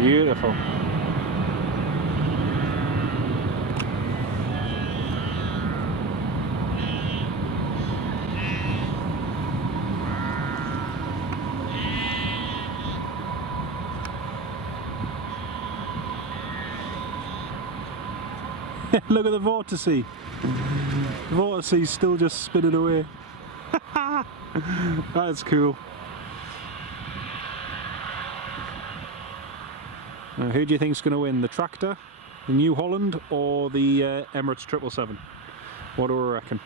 Beautiful. Look at the vortice. The vortice's still just spinning away. That's cool. Now, who do you think's going to win? The tractor, the New Holland, or the Emirates 777? What do we reckon?